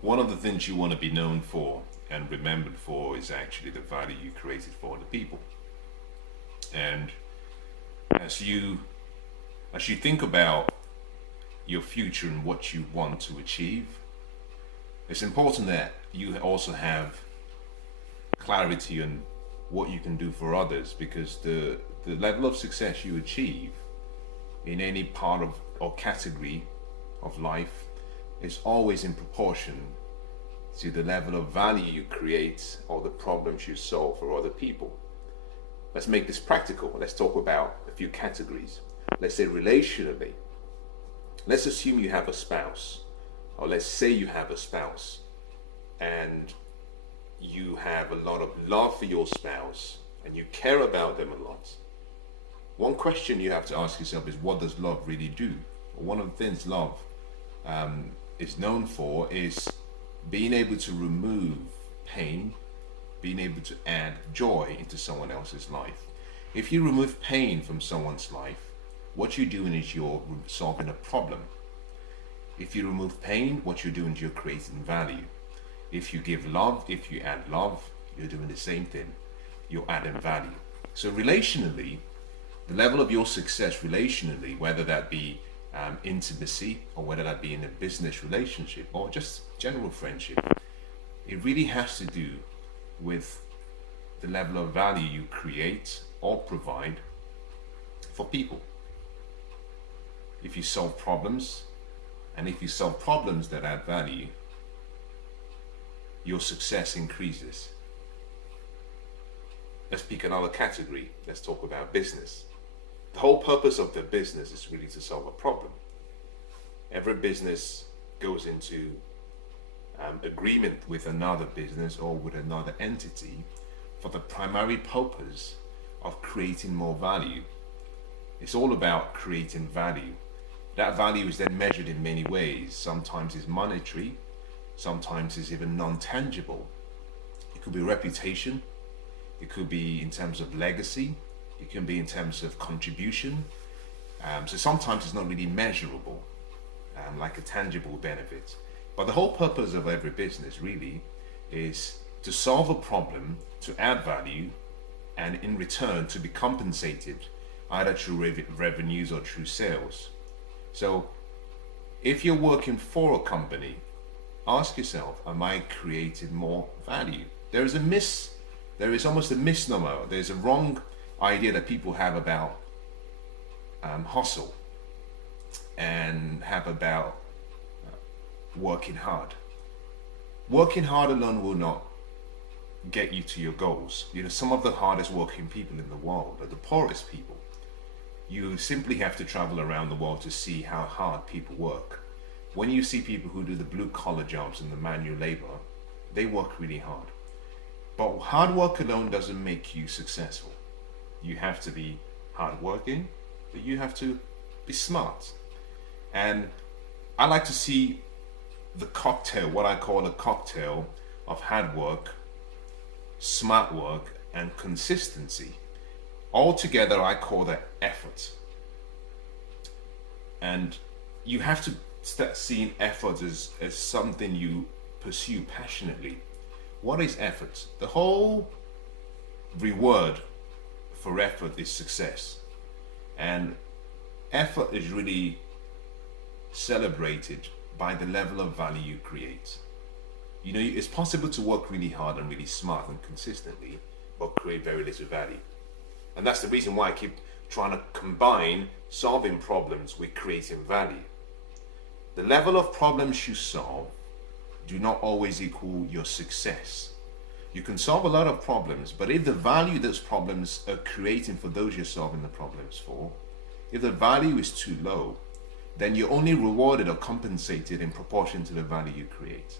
One of the things you want to be known for and remembered for is actually the value you created for other people. And as you as you think about your future and what you want to achieve, it's important that you also have clarity on what you can do for others, because the level of success you achieve in any part of or category of life is always in proportion to the level of value you create or the problems you solve for other people. Let's make this practical. Let's talk about a few categories. Let's say relationally. Let's assume you have a spouse, or let's say you have a spouse, and you have a lot of love for your spouse and you care about them a lot. One question you have to ask yourself is, what does love really do? One of the things love is known for is being able to remove pain, being able to add joy into someone else's life. If you remove pain from someone's life, what you're doing is you're solving a problem. If you remove pain, what you're doing is you're creating value. If you give love, if you add love, you're doing the same thing. You're adding value. So relationally, the level of your success relationally, whether that be intimacy, or whether that be in a business relationship or just general friendship, it really has to do with the level of value you create or provide for people. If you solve problems, and if you solve problems that add value, your success increases. Let's pick another category. Let's talk about business. The whole purpose of the business is really to solve a problem. Every business goes into agreement with another business or with another entity for the primary purpose of creating more value. It's all about creating value. That value is then measured in many ways. Sometimes it's monetary, sometimes it's even non-tangible. It could be reputation, it could be in terms of legacy, it can be in terms of contribution. So sometimes it's not really measurable, like a tangible benefit. But the whole purpose of every business really is to solve a problem, to add value, and in return to be compensated either through revenues or through sales. So if you're working for a company, ask yourself, am I creating more value? There is almost a misnomer. There's a wrong idea that people have about hustle and have about working hard. Working hard alone will not get you to your goals. Some of the hardest working people in the world are the poorest people. You simply have to travel around the world to see how hard people work. When you see people who do the blue collar jobs and the manual labor, they work really hard. But hard work alone doesn't make you successful. You have to be hardworking, but you have to be smart. And I like to see the cocktail, what I call a cocktail of hard work, smart work, and consistency. All together, I call that effort. And you have to start seeing effort as something you pursue passionately. What is effort? The whole reward for effort is success. And effort is really celebrated by the level of value you create. It's possible to work really hard and really smart and consistently, but create very little value. And that's the reason why I keep trying to combine solving problems with creating value. The level of problems you solve do not always equal your success. You can solve a lot of problems, but if the value those problems are creating for those you're solving the problems for, if the value is too low, then you're only rewarded or compensated in proportion to the value you create.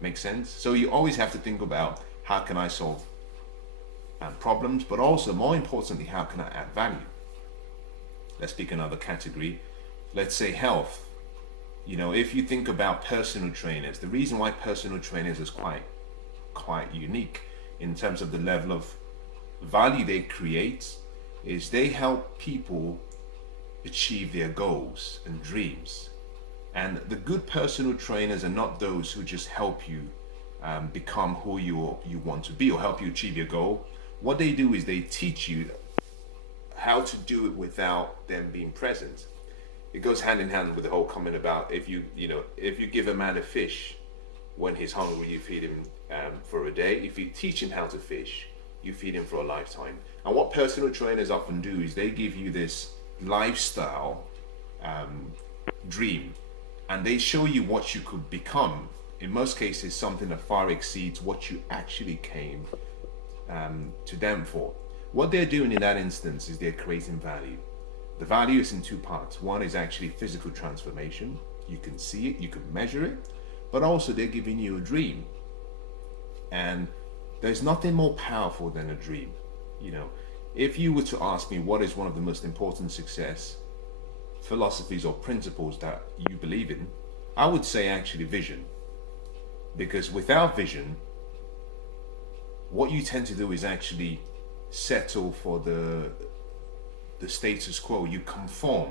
Make sense? So you always have to think about, how can I solve problems, but also more importantly, how can I add value? Let's pick another category. Let's say health. If you think about personal trainers, the reason why personal trainers is quite unique in terms of the level of value they create is they help people achieve their goals and dreams. And the good personal trainers are not those who just help you become who you want to be or help you achieve your goal. What they do is they teach you how to do it without them being present. It goes hand in hand with the whole comment about if you give a man a fish when he's hungry, you feed him for a day. If you teach him how to fish, you feed him for a lifetime. And what personal trainers often do is they give you this lifestyle dream, and they show you what you could become. In most cases, something that far exceeds what you actually came to them for. What they're doing in that instance is they're creating value. The value is in two parts. One is actually physical transformation. You can see it, you can measure it, but also they're giving you a dream. And there's nothing more powerful than a dream. If you were to ask me what is one of the most important success philosophies or principles that you believe in, I would say actually vision. Because without vision, what you tend to do is actually settle for the status quo. You conform.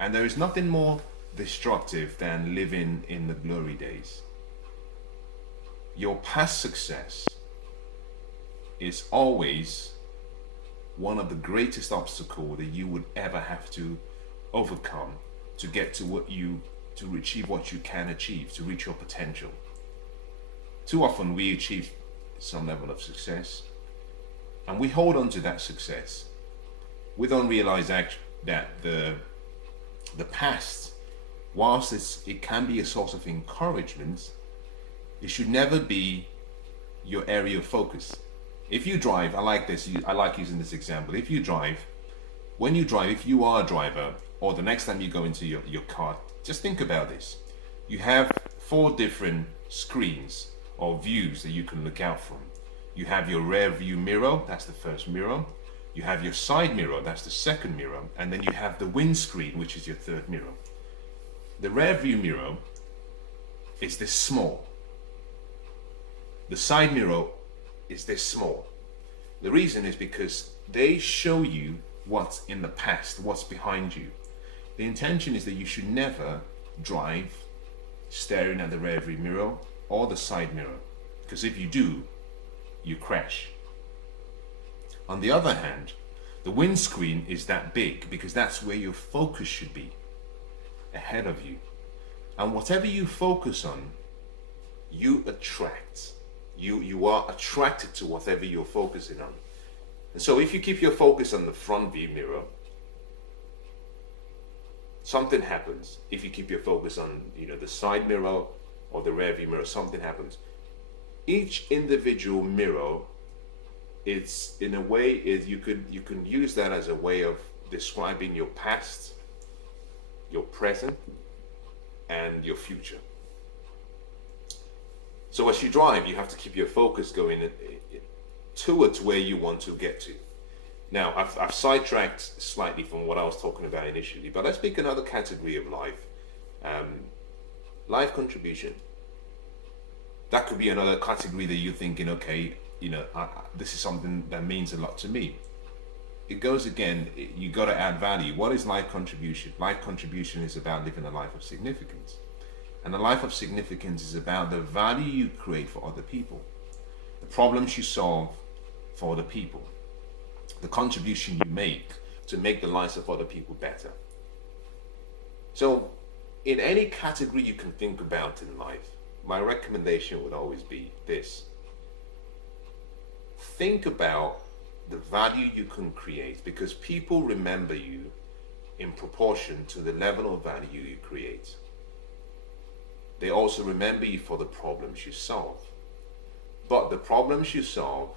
And there is nothing more destructive than living in the glory days. Your past success is always one of the greatest obstacles that you would ever have to overcome to get to achieve what you can achieve, to reach your potential. Too often we achieve some level of success and we hold on to that success. We don't realize that the past, whilst it can be a source of encouragement, it should never be your area of focus. If you drive, I like using this example. If you drive, if you are a driver, or the next time you go into your car, just think about this. You have 4 different screens or views that you can look out from. You have your rear view mirror, that's the first mirror. You have your side mirror, that's the second mirror. And then you have the windscreen, which is your third mirror. The rear view mirror is this small. The side mirror is this small. The reason is because they show you what's in the past, what's behind you. The intention is that you should never drive staring at the rear view mirror or the side mirror, because if you do, you crash. On the other hand, the windscreen is that big because that's where your focus should be, ahead of you. And whatever you focus on, you attract. You are attracted to whatever you're focusing on. And so if you keep your focus on the front view mirror, something happens. If you keep your focus on the side mirror or the rear view mirror, something happens. Each individual mirror, it's in a way you can use that as a way of describing your past, your present, and your future. So as you drive, you have to keep your focus going towards where you want to get to. Now, I've sidetracked slightly from what I was talking about initially, but let's pick another category of life. Life contribution. That could be another category that you're thinking, okay, this is something that means a lot to me. It goes again, you got to add value. What is life contribution? Life contribution is about living a life of significance. And a life of significance is about the value you create for other people, the problems you solve for other people, the contribution you make to make the lives of other people better. So in any category you can think about in life, my recommendation would always be this. Think about the value you can create, because people remember you in proportion to the level of value you create. They also remember you for the problems you solve. But the problems you solve,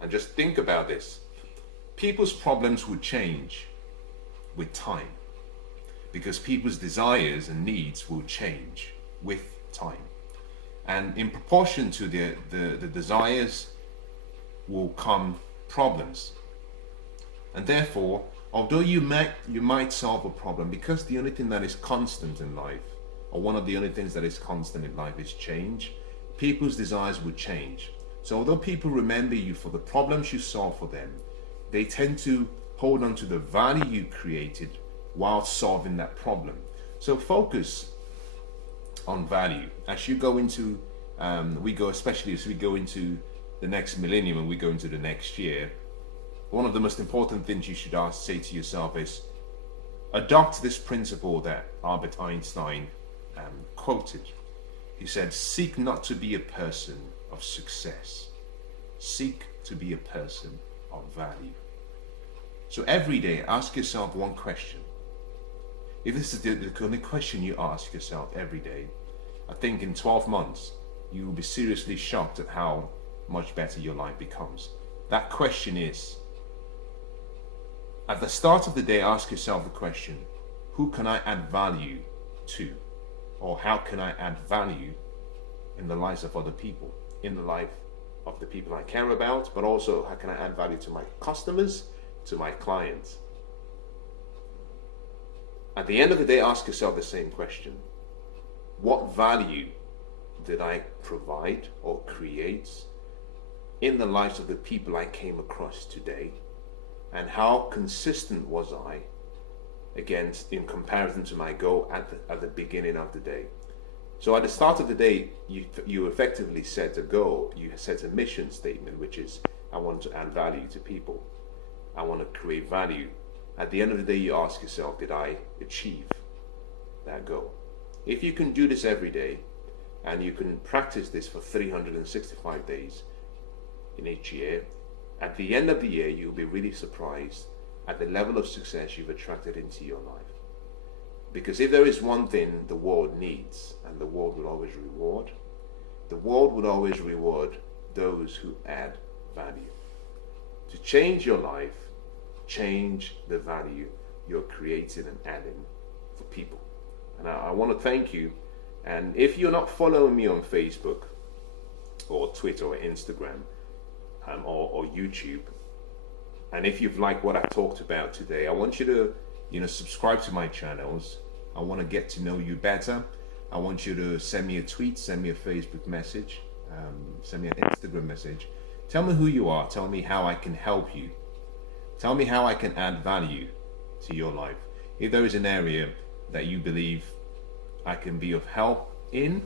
and just think about this, people's problems would change with time, because people's desires and needs will change with time. And in proportion to the desires will come problems. And therefore, although you might solve a problem, because the only thing that is constant in life, or one of the only things that is constant in life, is change, people's desires would change. So although people remember you for the problems you solve for them, they tend to hold on to the value you created while solving that problem. So focus on value as you go into especially as we go into the next millennium and we go into the next year. One of the most important things you should say to yourself is adopt this principle that Albert Einstein quoted. He said, "Seek not to be a person of success, seek to be a person of value." So every day ask yourself one question. If this is the only question you ask yourself every day, I think in 12 months you will be seriously shocked at how much better your life becomes. That question is, at the start of the day, ask yourself the question, who can I add value to? Or how can I add value in the lives of other people, in the life of the people I care about, but also how can I add value to my customers, to my clients? At the end of the day, ask yourself the same question. What value did I provide or create in the lives of the people I came across today? And how consistent was I, again, in comparison to my goal at the beginning of the day? So at the start of the day, you effectively set a goal, you set a mission statement, which is, I want to add value to people. I want to create value. At the end of the day, you ask yourself, did I achieve that goal? If you can do this every day, and you can practice this for 365 days in each year, at the end of the year, you'll be really surprised at the level of success you've attracted into your life. Because if there is one thing the world needs, and the world will always reward, the world would always reward those who add value. To change your life, change the value you're creating and adding for people. And I want to thank you. And if you're not following me on Facebook or Twitter or Instagram or YouTube, and if you've liked what I talked about today, I want you to subscribe to my channels. I want to get to know you better. I want you to send me a tweet, send me a Facebook message, send me an Instagram message. Tell me who you are. Tell me how I can help you. Tell me how I can add value to your life. If there is an area that you believe I can be of help in,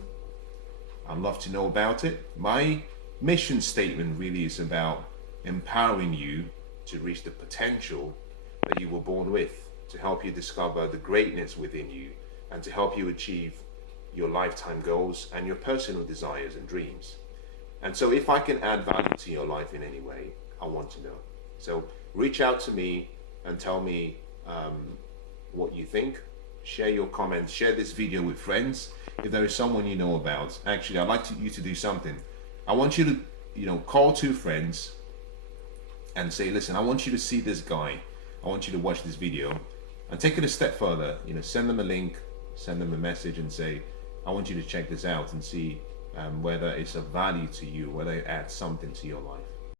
I'd love to know about it. My mission statement really is about empowering you to reach the potential that you were born with, to help you discover the greatness within you, and to help you achieve your lifetime goals and your personal desires and dreams. And so if I can add value to your life in any way, I want to know. So reach out to me and tell me what you think. Share your comments, share this video with friends. If there is someone you know about, actually I'd like you to do something. I want you to call 2 friends and say, listen, I want you to see this guy. I want you to watch this video, and take it a step further. Send them a link, send them a message and say, I want you to check this out and see whether it's of value to you, whether it adds something to your life.